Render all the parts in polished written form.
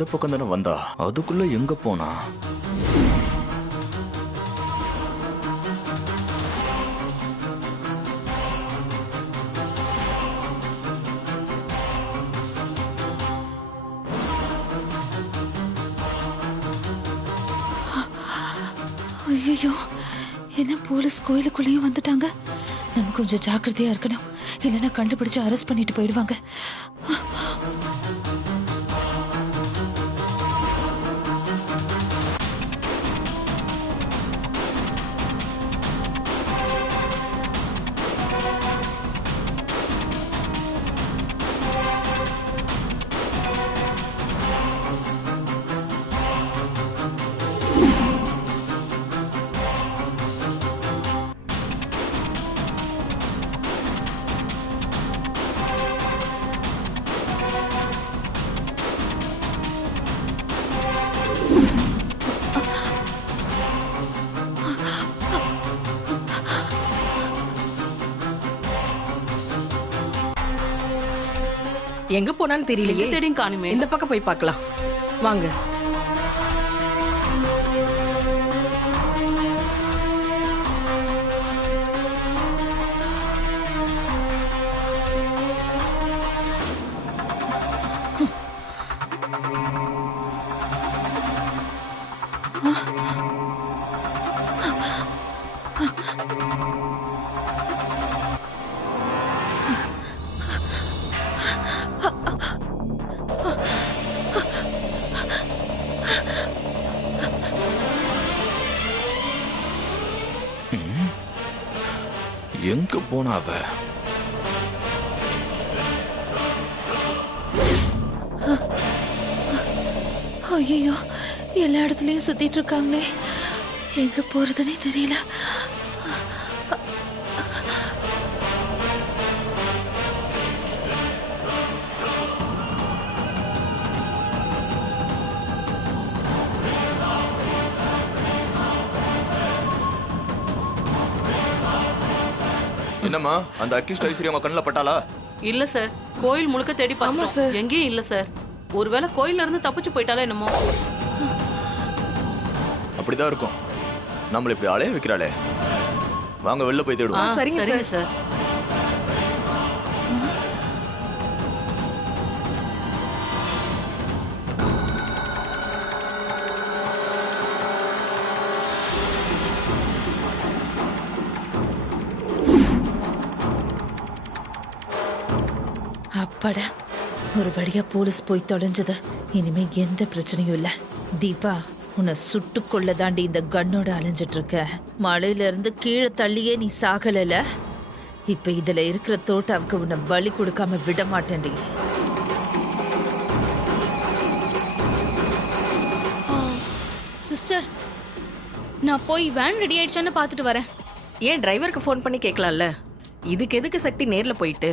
இந்த பக்கம் தானே வந்தா, அதுக்குள்ள எங்க போனா? ஐயோ, என்ன போலீஸ் கோயிலுக்குள்ளேயும் வந்துட்டாங்க. நம்ம கொஞ்சம் ஜாக்கிரதையா இருக்கணும், இல்லைன்னா கண்டுபிடிச்சு அரெஸ்ட் பண்ணிட்டு போயிடுவாங்க. எங்க போனான்னு தெரியலையே. தேடியும் காணுமே. இந்த பக்கம் போய் பார்க்கலாம் வாங்க. எங்க போனா அவ? ஐயோ, எல்லா இடத்துலயும் சுத்திட்டு இருக்காங்களே, எங்க போறதுன்னே தெரியல. என்னம்மா, அந்த அக்யூஸ்ட் ஐஸ்வரி உங்க கண்ணுல பட்டாளா? இல்ல சார், கோயில் முழுக்க தேடி பார்த்தோம், எங்கேயும் இல்ல சார். ஒருவேளை கோயில்ல இருந்து தப்பிச்சு போயிட்டாலே என்னமோ. அப்படிதான் இருக்கும். நம்மள இப்படி அலைய வைக்கிறாளே, வாங்க வெளில போய் தேடுவோம். சரிங்க சார். அப்பாடா, ஒரு வழியா போலீஸ் போய் தொலைஞ்சது. இனிமே எந்த பிரச்சனையும் இல்ல. தீபா, உன்னை சுட்டுக்கொள்ள தாண்டி இந்த கண்ணோட அலைஞ்சிட்டு இருக்க. மலையில இருந்து கீழே தள்ளியே நீ சாகல. இப்ப இதுல இருக்கிற தோட்டாவுக்கு உன்னை பலி கொடுக்காம விட மாட்டேன்டி. சிஸ்டர், நான் போய் வேன் ரெடி ஆயிடுச்சான்னு பார்த்துட்டு வரேன். ஏன் டிரைவருக்கு ஃபோன் பண்ணி கேட்கலாம்ல? இதுக்கு எதுக்கு சக்தி நேர்ல போயிட்டு?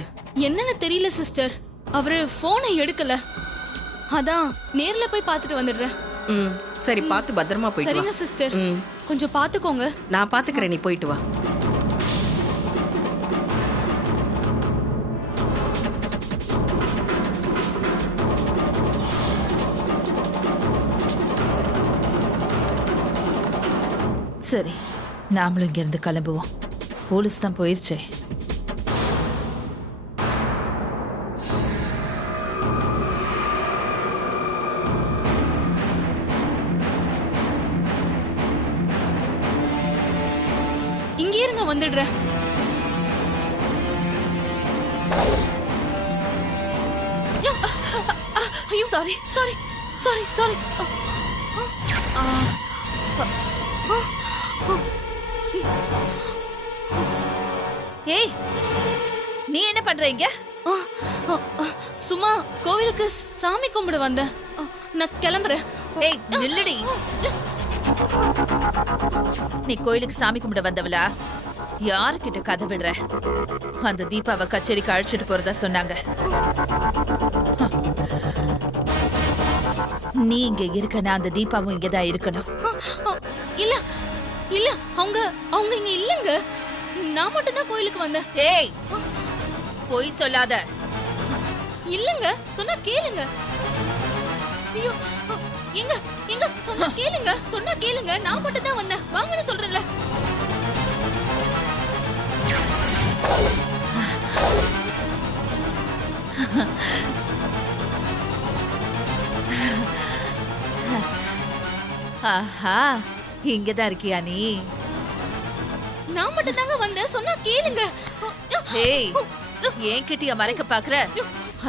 என்னன்னு தெரியல சிஸ்டர், அவரு போனை எடுக்கல. அதான் நேர்ல போய் பார்த்துட்டு வந்துடுறேன். சரி, பார்த்து பத்திரமா போயிட்டு சரிங்க வா. சிஸ்டர், கொஞ்சம் பார்த்துக்கோங்க. நான் பார்த்துக்கிறேன், நீ போயிட்டு வா. சரி, நாமளும் இங்க இருந்து கிளம்புவோம். போலீஸ் தான் போயிருச்சே. இங்கே இருங்க, வந்துடுறேன். ஐயோ, சாரி சாரி சாரி சாரி. ஏய், நீ என்ன பண்ற இங்க? சும்மா கோவிலுக்கு சாமி கும்பிட வந்தேன். நான் கிளம்புறேன். ஏய், நில்லுடி. நீ கோயிலுக்கு சாமி கும்பிட வந்தவளா? யாருக்கிட்ட கதை விடுற? அந்த தீபாவை கச்சேரிக்கு அழைச்சிட்டு போறதா சொன்னாங்க. நீ இங்க இருக்கனா, அந்த தீபாவும் இங்கதான் இருக்கணும். இல்ல இல்ல, அவங்க இங்க இல்லங்க. நான் மட்டும் தான் கோயிலுக்கு வந்தேன். ஏய், பொய் சொல்லாத. இல்லங்க, சொன்னா கேளுங்க. ஐயோ எங்க எங்க சொன்னா கேளுங்க நான் மட்டும் தான் வந்தேன் வாங்கன்னு சொல்றேன்ல. ஆஹா இங்கதான் இருக்கியா நீ? நான் மட்டும் தாங்க வந்தேன் சொன்னா கேளுங்க. ஏய் ஏன் கிட்டிய மறைக்க பாக்குற?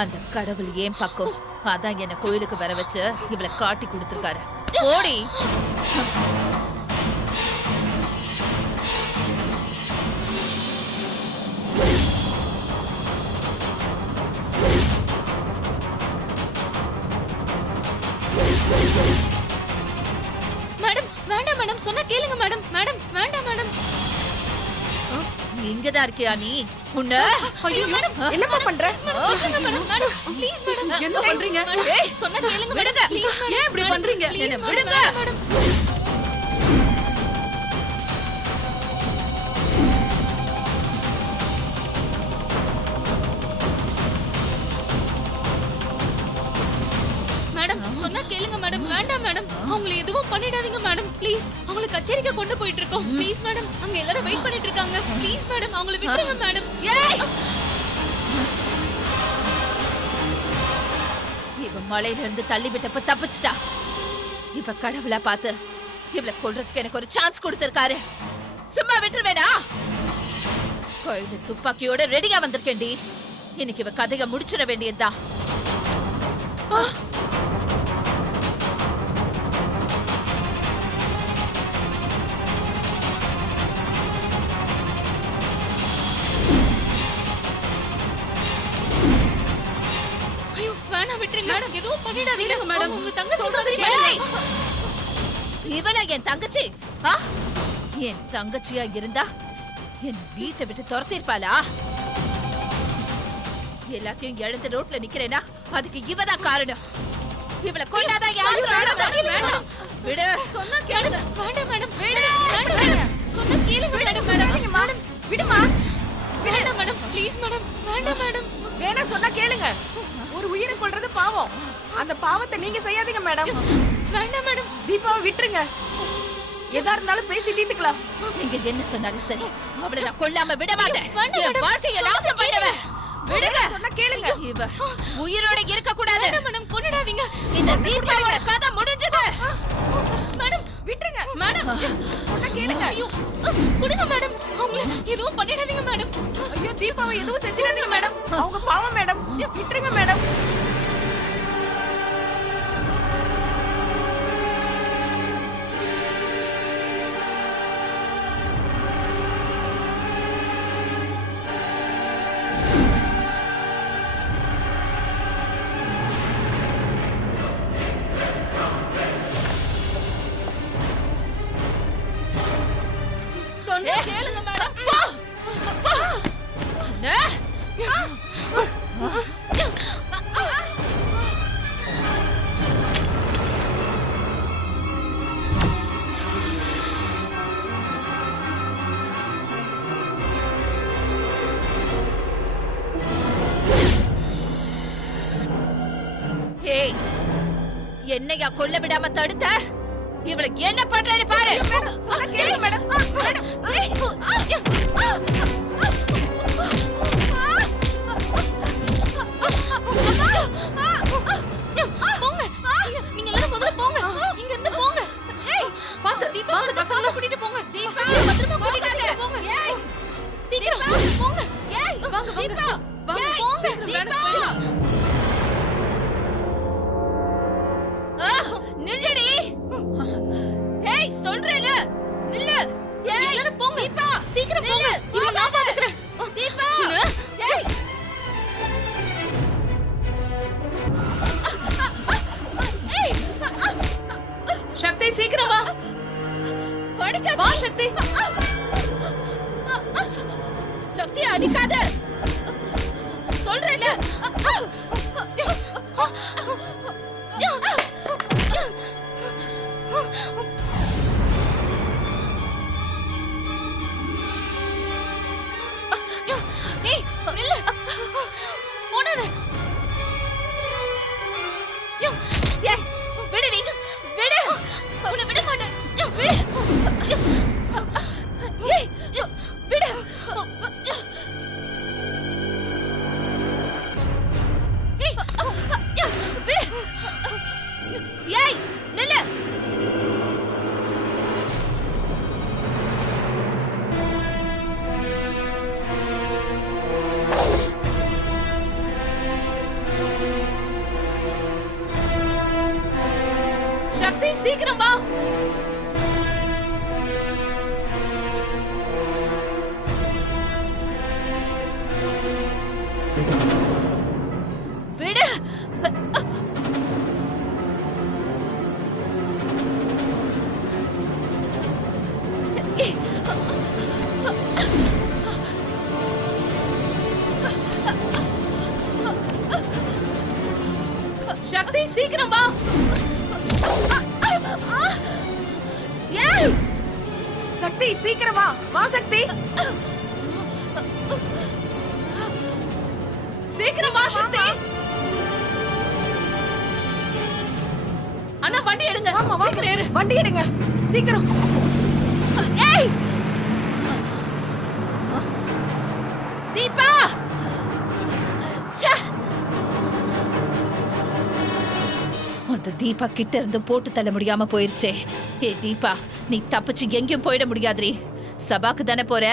அந்த கடவுள் ஏன் பக்கம் அதான் என்ன கோயிலுக்கு வர வச்சு இவளை காட்டி கொடுத்திருக்காரு. ஓடி மேடம் வேண்டாம் மேடம் சொன்னா கேளுங்க மேடம். மேடம் வேண்டாம் மேடம். இங்கதான் இருக்கியா நீ? உன்ன ஐயோ மேடம் என்னப்பா பண்ற? விட்டுருங்க மேடம். Madam please madam. என்ன பண்றீங்க? ஏய் சொன்னா கேளுங்க விடுங்க. மேடம். Please madam. ஏன் இப்படி பண்றீங்க? என்ன விடுங்க. மேடம். மேடம் சொன்னா கேளுங்க மேடம். வேண்டாம் மேடம் அவங்களை எதுவும் பண்ணிடாதீங்க மேடம் ப்ளீஸ். அவங்களை கச்சேரிக்கு கொண்டு போயிட்டு இருக்கோம் ப்ளீஸ் மேடம். அங்க எல்லாரும் வெயிட் பண்ணிட்டு இருக்காங்க ப்ளீஸ் மேடம் அவங்களை விட்டுருங்க மேடம். ஏய் இவ மலையில இருந்து தள்ளி விட்டப்ப தப்பிச்சிட்டா. இப்ப கடவுளா பார்த்து இவளை கொல்றதுக்கு எனக்கு ஒரு சான்ஸ் கொடுத்திருக்காரு. சும்மா விட்டுருவேனா? கோயில துப்பாக்கியோட ரெடியா வந்திருக்கேன்டி. இன்னைக்கு இவ கதையை முடிச்சிட வேண்டியதுதான். ஐயோ வேணாம் விட்டுருங்க மேடம் எதுவும் பண்ணிடாதீங்க மேடம். உங்க தங்கச்சி மாதிரி ஏய்! இவளா என் தங்கச்சி? ஆ? என் தங்கச்சியா இருந்தா என் வீட்டை விட்டு துரத்திருப்பாளா? எல்லாத்தையும் இழந்து ரோட்ல நிக்கிறேனா அதுக்கு இவதான் காரணம். இவளை கொல்லாதான் யாரும் வேண்டாம். விடு. சொன்னா கேளுங்க. வேண்டாம் மேடம். வேண்டாம் மேடம். சொன்னா கேளுங்க மேடம். மேடம் மேடம் விடுமா. வேண்டாம் மேடம் ப்ளீஸ் மேடம். வேண்டாம் மேடம். வேணா சொன்னா கேளுங்க. ஒரு உயிரை கொல்றது பாவம். அந்த பாவத்தை நீங்க செய்யாதீங்க மேடம். வேண்டாம் மேடம். தீபாவை விட்டுருங்க. எதா இருந்தாலும் பேசி தீர்த்துக்கலாம். நீங்க என்ன சொன்னாலும் சரி அவளை நான் கொல்லாம விட மாட்டேன். வேண்டாம் என் மேடம். வாழ்க்கையை நாசம் பண்ணுவேன். விடுங்க. சொன்னா கேளுங்க. இவ உயிரோட இருக்க கூடாது. வேண்டாம் மேடம் கொன்னுடாதீங்க. இந்த தீபாவோட கதை முடிஞ்சது. மேடம் விட்டுருங்க. மேடம் சொன்னா கேளுங்க. ஐயோ கொடுங்க மேடம். அவங்கள எதுவும் பண்ணிடாதீங்க மேடம். ஐயோ தீபாவை எதுவும் செஞ்சிடாதீங்க மேடம். அவங்க பாவம் மேடம். விட்டுருங்க மேடம். சொன்னா கேளுங்க மேடம். ஏய் என்னையா கொல்ல விடாம தடுத்த? இவளுக்கு என்ன பண்றேன்னு பாரு. சொன்னா கேளுங்க மேடம். போங்க. நீங்க எல்லாரும் முதல்ல போங்க. இங்க இருந்து போங்க. பாத்து தீபா பசங்களை கூட்டிட்டு போங்க. தீபா பத்திரமா கூட்டிட்டு போங்க. சீக்கிரம் போங்க. ஏய் வாங்க வாங்க. வாங்க போங்க. மேடம். நில்லுடி. ஏய் சொல்றேல நில்லு. ஏய் எல்லாரும் போங்க. தீபா சீக்கிரம் போங்க. இவ நான் பாத்துக்கறேன். தீபா ஏய் ஏய் சக்தி சீக்கிரம் வா. அடிக்காத. வா சக்தி. சக்தி அடிக்காத. சொல்றேல. ஏய் நில்லு. ஓடாத. ஏய் ஏய், விடு. ஏய், நில்லு. சக்தி சீக்கிரம் வா. விடு. சக்தி சீக்கிரம் வா. ஏய், சக்தி சீக்கிரம் வா. வா சக்தி. சீக்கிரம் வா சக்தி. அண்ணா வண்டி எடுங்க. வாமா வா. சீக்கிரம் ஏறு. வண்டி எடுங்க சீக்கிரம். ஏய், தீபா. ச்சே. அந்த தீபா கிட்ட இருந்து போட்டு தள்ள முடியாம போயிருச்சே. ஏ தீபா, நீ தப்பிச்சு எங்கேயும் போயிட முடியாதுரி. சபாக்கு தானே போற,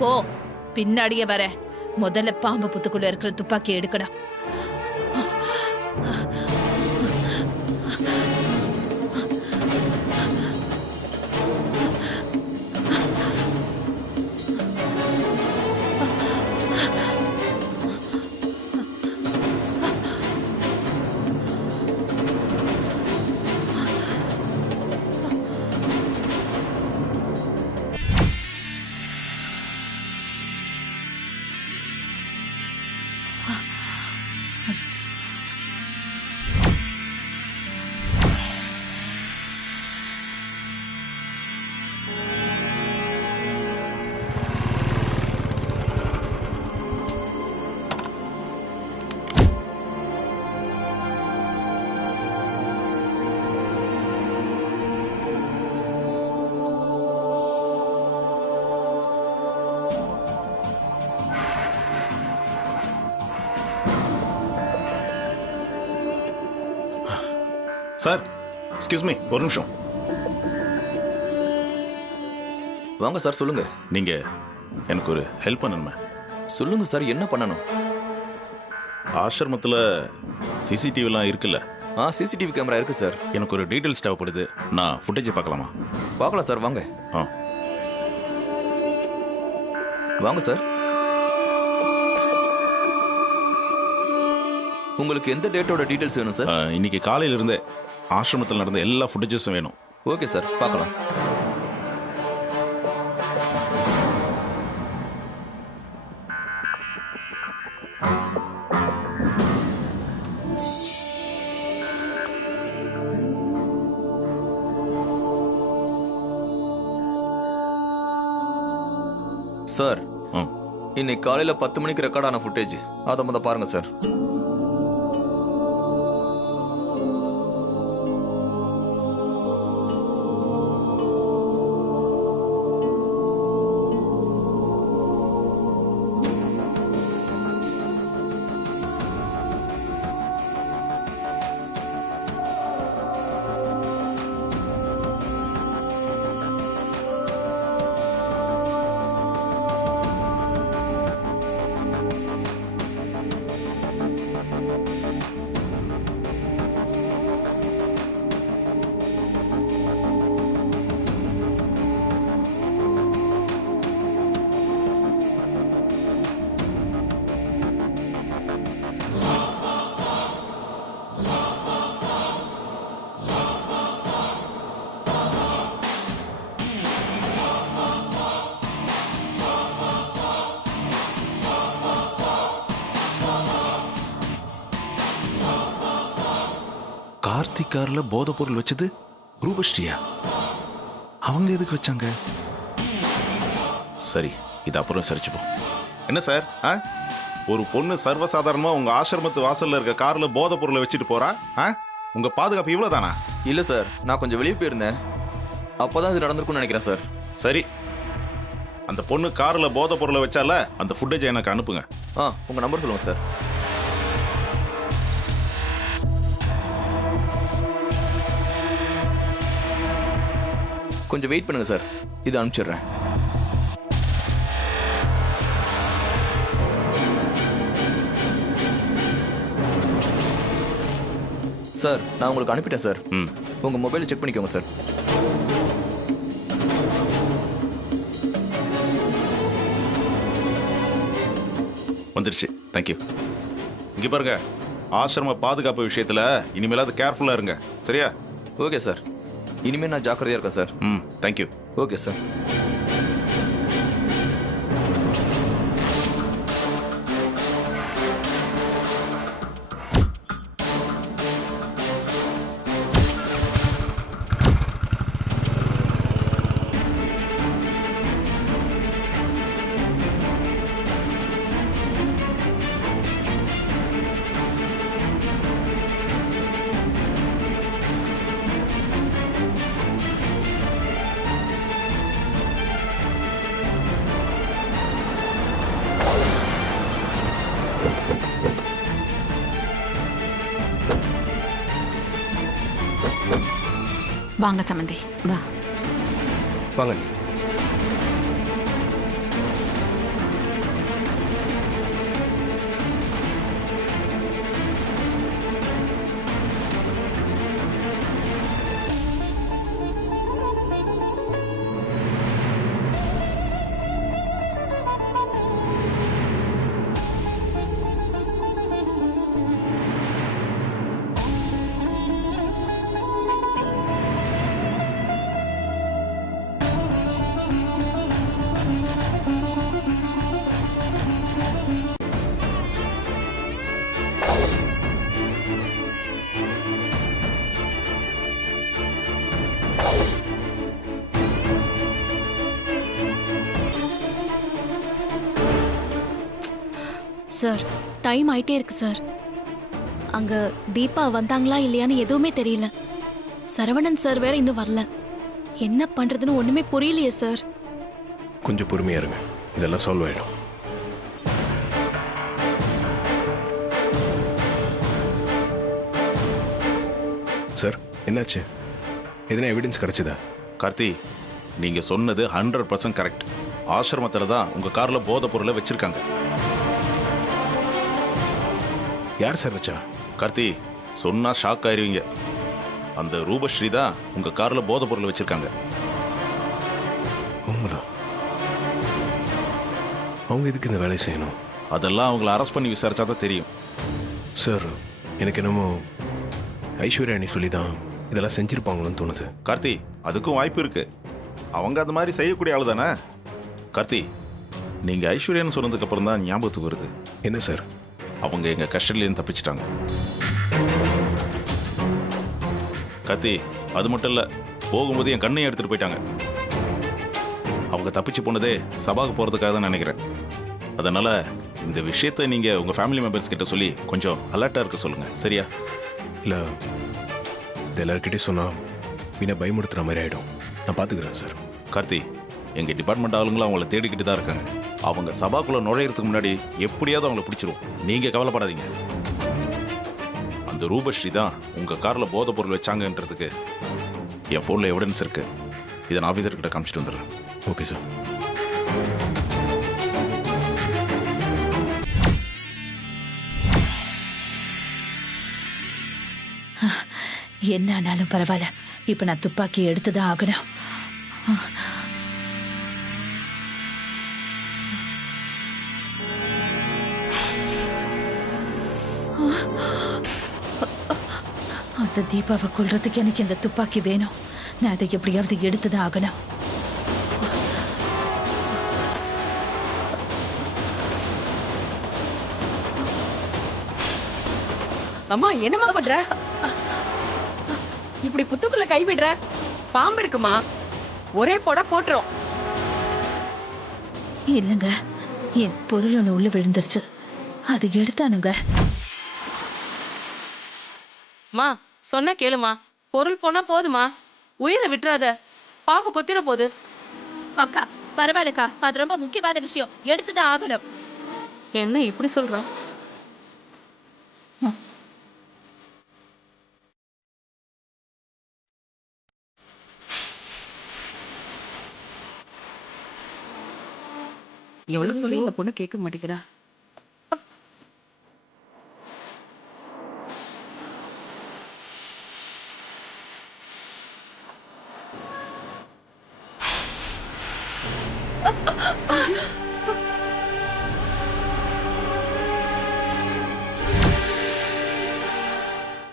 போ. பின்னாடியே வர. முதல்ல பாம்பு புத்துக்குள்ள இருக்கிற துப்பாக்கி எடுக்கணும். சார், எக்ஸ்கியூஸ் மீ, ஒரு நிமிஷம். வாங்க சார், சொல்லுங்க. நீங்க எனக்கு ஒரு ஹெல்ப் பண்ணணுமே. சொல்லுங்க சார், என்ன பண்ணணும்? ஆசிரமத்தில் சிசிடிவிலாம் இருக்குல்ல? சிசிடிவி கேமரா இருக்கு சார். எனக்கு ஒரு டீட்டெயில்ஸ் தேவைப்படுது. நான் ஃபுட்டேஜை பார்க்கலாமா? பார்க்கலாம் சார், வாங்க. ஆ, வாங்க சார். உங்களுக்கு எந்த டேட்டோட டீடைல்ஸ் வேணும் சார்? இன்னைக்கு காலையில இருந்தே ஆசிரமத்தில் நடந்த எல்லா ஃபுட்டேஜஸும் வேணும். ஓகே சார், பார்க்கலாம். சார், இன்னைக்கு காலையில 10 மணிக்கு ரெக்கார்ட் ஆன ஃபுட்டேஜ், அதை முதல்ல பாருங்க சார். கார்த்திக் கார்ல போதை பொருள் வச்சது ரூபஸ்ரீயா? அவங்க எதுக்கு வச்சாங்க? சரி, இது அப்புறம் சரிச்சுப்போம். என்ன சார், ஒரு பொண்ணு சர்வசாதாரணமா உங்க ஆசிரமத்து வாசல்ல இருக்க கார்ல போதை பொருளை வச்சுட்டு போறா? உங்க பாதுகாப்பு இவ்வளவுதானா? இல்ல சார், நான் கொஞ்சம் வெளியே போயிருந்தேன். அப்பதான் இது நடந்திருக்கும்னு நினைக்கிறேன் சார். சரி, அந்த பொண்ணு கார்ல போதை பொருளை வச்சால அந்த ஃபுட்டேஜை எனக்கு அனுப்புங்க. உங்க நம்பர் சொல்லுங்க சார். கொஞ்சம் வெயிட் பண்ணுங்க சார், இது அனுப்பிச்சிடுறேன். சார் நான் உங்களுக்கு அனுப்பிட்டேன் சார். உங்க மொபைலை செக் பண்ணிக்கோங்க சார். வந்துருச்சு, தேங்க்யூ. இங்க பாருங்க, ஆசிரம பாதுகாப்பு விஷயத்துல இனிமேலாவது கேர்ஃபுல்லா இருங்க, சரியா? ஓகே சார், இனிமேல் நான் ஜாக்கிரதையா இருக்கேன் சார். தேங்க்யூ. Okay sir. வாங்க சமந்தி, வா. வாங்க நீ. சார், டைம் ஆயிட்டே இருக்கு சார். அங்க தீபா வந்தாங்களா இல்லையான்னு எதுவுமே தெரியல. சரவணன் சார் வேற இன்னும் வரல. என்ன பண்றதுன்னு ஒண்ணுமே புரியலையே சார். கொஞ்சம் பொறுமையா இருங்க, இதெல்லாம் சால்வ் ஆயிடும். சார் என்னாச்சு? எதனா எவிடன்ஸ் கிடைச்சதா? கார்த்தி, நீங்க சொன்னது 100% கரெக்ட். ஆசிரமத்துல தான் உங்க கார்ல போதை பொருளை வச்சிருக்காங்க. யார் சார் வச்சா? கார்த்தி, சொன்னா ஷாக் ஆயிருவீங்க. அந்த ரூபஸ்ரீ தான் உங்க கார்ல போதை பொருளை வச்சிருக்காங்க. அவங்களா? அவங்க எதுக்கு இந்த வேலையை செய்யணும்? அதெல்லாம் அவங்கள அரெஸ்ட் பண்ணி விசாரிச்சா தான் தெரியும். சார் எனக்கு என்னமோ ஐஸ்வர்யா அண்ணி சொல்லி தான் இதெல்லாம் செஞ்சிருப்பாங்களோன்னு தோணுது. கார்த்தி, அதுக்கும் வாய்ப்பு இருக்கு. அவங்க அது மாதிரி செய்யக்கூடிய ஆளு தானே. கார்த்தி, நீங்க ஐஸ்வர்யான்னு சொன்னதுக்கு அப்புறம் தான் ஞாபகத்துக்கு வருது. என்ன சார்? அவங்க எங்க கஸ்டடியிலேருந்து தப்பிச்சிட்டாங்க. கார்த்தி, அது மட்டும் இல்ல, போகும்போது என் கண்ணையும் எடுத்துட்டு போயிட்டாங்க. அவங்க தப்பிச்சு போனதே சபாவுக்கு போறதுக்காக தான் நினைக்கிறேன். அதனால இந்த விஷயத்தை நீங்க உங்க ஃபேமிலி மெம்பர்ஸ் கிட்ட சொல்லி கொஞ்சம் அலர்ட்டா இருக்க சொல்லுங்க, சரியா? இல்லை, இது எல்லாருக்கிட்டே சொன்னால் பின்ன பயமுறுத்துற மாதிரி ஆகிடும். நான் பார்த்துக்கிறேன் சார். கார்த்தி, எங்க டிபார்ட்மெண்ட் ஆளுங்களும் அவங்கள தேடிக்கிட்டு தான் இருக்காங்க. அவங்க சபாக்குள்ள நுழையிறதுக்கு முன்னாடி எப்படியாவது அவங்கள பிடிச்சிருவோம். நீங்க கவலைப்படாதீங்க. அந்த ரூபஸ்ரீ தான் உங்க கார்ல போதை பொருள் வச்சாங்கன்றதுக்கு என் போன்ல எவிடன்ஸ் இருக்கு. இதை நான் ஆஃபீஸர் கிட்ட காமிச்சிட்டு வந்துடுறேன். Okay sir. என்ன ஆனாலும் பரவாயில்ல, இப்ப நான் துப்பாக்கி எடுத்துதான் ஆகணும். அந்த தீபாவை கொல்றதுக்கு எனக்கு இந்த துப்பாக்கி வேணும். நான் அதை எப்படியாவது எடுத்துதான் ஆகணும். அம்மா, என்னம்மா பண்ற? இப்படி புத்துக்குள்ள கை விடுற? பாம்பு இருக்குமா? ஒரே போட்டுரும். இல்லங்க, என் பொருள் ஒண்ணு உள்ள விழுந்துருச்சு. அது எடுத்தானுங்க. மா, சொன்ன கேளுமா. பொருள் போனா போதுமா, உயிரை விட்டுறாத. பாம்பு கொத்திர போகுது. அக்கா பரவாயில்லக்கா, அது ரொம்ப முக்கியமான விஷயம், எடுத்துதான் ஆகணும். என்ன இப்படி சொல்ற? எவ்வளவு சொல்லி இந்த பொண்ணு கேட்க மாட்டேங்கிறா.